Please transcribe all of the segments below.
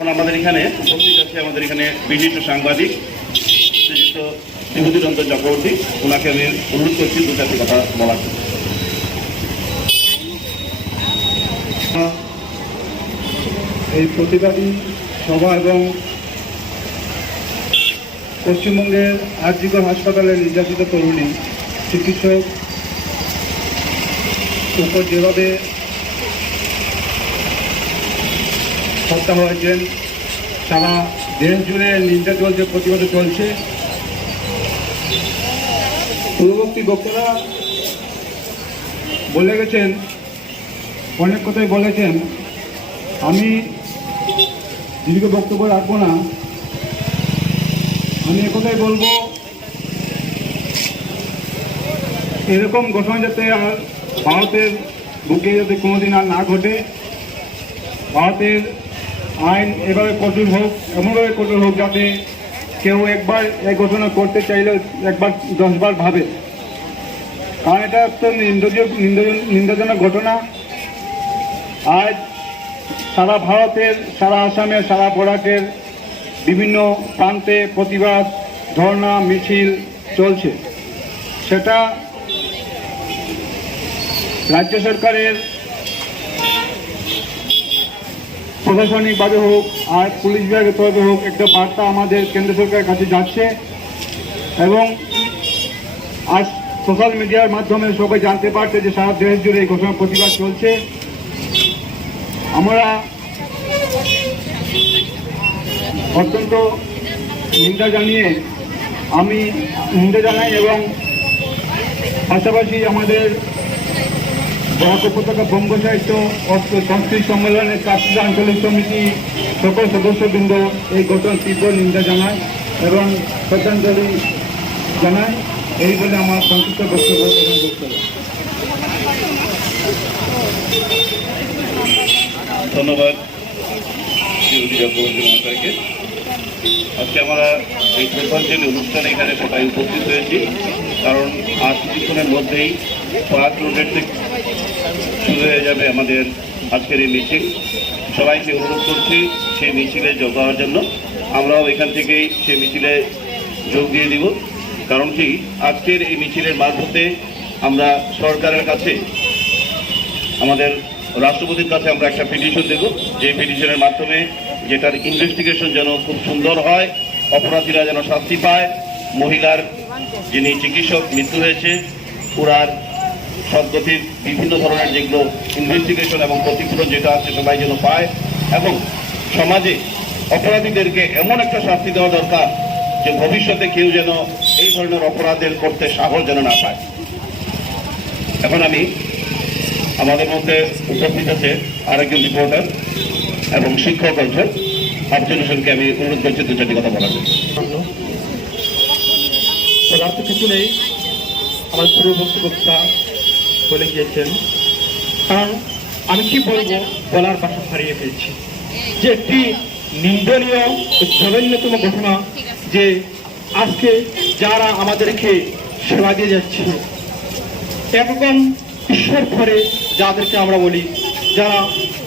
আমাদের এখানে উপস্থিত আছে আমাদের এখানে বিশিষ্ট সাংবাদিক, শ্রীযুক্ত বিভূতিরঞ্জন চক্রবর্তী। ওনাকে আমি অনুরোধ করছি দু চারটি কথা বলার এই প্রতিবাদী সভা এবং পশ্চিমবঙ্গের আরজিকর হাসপাতালে নির্যাতিত তরুণী, চিকিৎসক উপর যেভাবে হত্যা হয়েছেন। সারা দেশ জুড়ে নিন্দা চলছে প্রতিবাদ চলছে। পূর্ববর্তী বক্তারা বলে গেছেন, অনেক কথাই বলেছেন। আমি দীর্ঘ বক্তব্য রাখব না। আমি একথাই বলব, এরকম ঘটনা যাতে আর ভারতের বুকে যাতে কোনোদিন আর না ঘটে, ভারতের আইন এভাবে কঠোর হোক, এমনভাবে কঠোর হোক যাতে কেউ একবার এই ঘটনা করতে চাইলে একবার, দশবার ভাবে। কারণ এটা তো নিন্দনীয় ঘটনা। আজ সারা ভারতের, সারা আসামের, সারা বরাকের বিভিন্ন প্রান্তে প্রতিবাদ, ধর্ণা, মিছিল চলছে। সেটা রাজ্য সরকারের প্রশাসনিকভাবে হোক আর পুলিশ বিভাগের তরফে হোক, একটা বার্তা আমাদের কেন্দ্র সরকারের কাছে যাচ্ছে এবং আজ সোশ্যাল মিডিয়ার মাধ্যমে সবাই জানতে পারছে যে সারা দেশ জুড়ে এই ঘটনার প্রতিবাদ চলছে। আমরা অত্যন্ত নিন্দা জানিয়ে, আমি নিন্দা জানাই এবং পাশাপাশি আমাদের বরাক উপত্যকা বঙ্গ সাহিত্য সংস্কৃত সম্মেলনের কাশ্মীর আঞ্চলিক সমিতি সকল সদস্যবৃন্দ এই ঘটনার তীব্র নিন্দা জানায় এবং শ্রদ্ধাঞ্জলি জানায়। এই বলে আমার সংক্ষিপ্ত বক্তব্য ধন্যবাদ মহাশয়কে। আজকে আমরা এই শ্রদ্ধাঞ্জলি অনুষ্ঠানে এখানে সবাই উপস্থিত হয়েছি, কারণ আজ কিছুক্ষণের মধ্যেই পাঁচ রোডের থেকে শুরু হয়ে যাবে আমাদের আজকের এই মিছিল সবাইকে অনুরোধ করছি সেই মিছিলে যোগ দেওয়ার জন্য। আমরাও এখান থেকেই সেই মিছিলে যোগ দিয়ে দিব। কারণ কি, আজকের এই মিছিলের মারফতে আমরা সরকারের কাছে, আমাদের রাষ্ট্রপতির কাছে আমরা একটা পিটিশন দেব। যে পিটিশনের মাধ্যমে যেটার ইনভেস্টিগেশন যেন খুব সুন্দর হয়, অপরাধীরা যেন শাস্তি পায়, মহিলার যিনি চিকিৎসক মৃত্যু হয়েছে, ওনার সদ্গতির বিভিন্ন ধরনের যেগুলো ইনভেস্টিগেশন এবং ক্ষতিপূরণ যেটা আছে সবাই যেন পায় এবং সমাজে অপরাধীদেরকে এমন একটা শাস্তি দেওয়া দরকার যে ভবিষ্যতে কেউ যেন এই ধরনের অপরাধের করতে সাহস যেন না পায়। এখন আমি আমাদের মধ্যে উপস্থিত আছে আরেকজন রিপোর্টার এবং শিক্ষক অঞ্চল আফজাল হোসেনকে আমি অনুরোধ করছি দু চারটি কথা বলার জন্য। নেই। আমার পূর্ববর্তী বক্তা বলে গিয়েছেন কারণ আমি কি বলব বলার ভাষা হারিয়ে ফেলছি। যে একটি নিন্দনীয় জঘন্যতম ঘটনা যে আজকে যারা আমাদেরকে সেবা দিয়ে যাচ্ছে, একরকম ঈশ্বর করে যাদেরকে আমরা বলি, যারা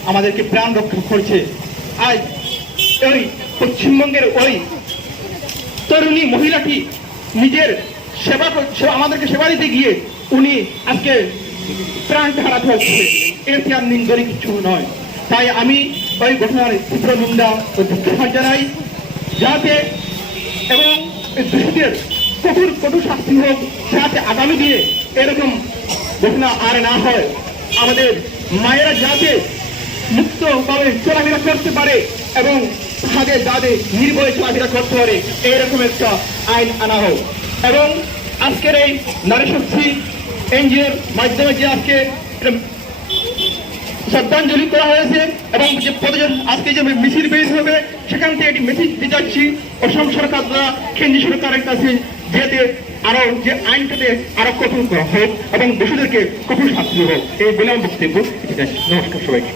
আমাদেরকে প্রাণ রক্ষা করছে, আজ ওই পশ্চিমবঙ্গের ওই তরুণী মহিলাটি নিজের সেবা আমাদেরকে সেবা দিতে গিয়ে উনি আজকে হারাতে হচ্ছে এর আর নিন্দনী কিছু নয়। তাই আমি ওই ঘটনার তীব্র নিন্দা ও দুঃখ জানাই, যাতে এবং দোষীদের কঠোর কঠোর শাস্তি হোক, যাতে আগামী দিনে এরকম ঘটনা আর না হয়। আমাদের মায়েরা যাতে মুক্তভাবে চলাফেরা করতে পারে এবং তাদের যাদের নির্ভয়ে চলাফেরা করতে পারে এইরকম একটা আইন আনা হোক। এবং আজকের এই নারী শক্তি এনজিওর মাধ্যমে যে আজকে শ্রদ্ধাঞ্জলি করা হয়েছে এবং যে প্রতিজন আজকে যে মিছিল বেজ হবে, সেখান থেকে একটি মেসেজ দিতে চাচ্ছি অসম সরকার দ্বারা কেন্দ্রীয় সরকারের কাছে যেতে আরও যে আইনটাতে আরও কঠোর করা হোক এবং দোষীদেরকে কঠোর শাস্তি হোক। এই বলে আমার বক্তব্য নমস্কার সবাইকে।